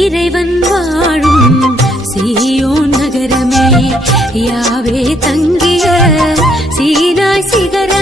இறைவன் வாழும் சீயோன் நகரமே யாவே தங்கிய சீனாய் சிகரமே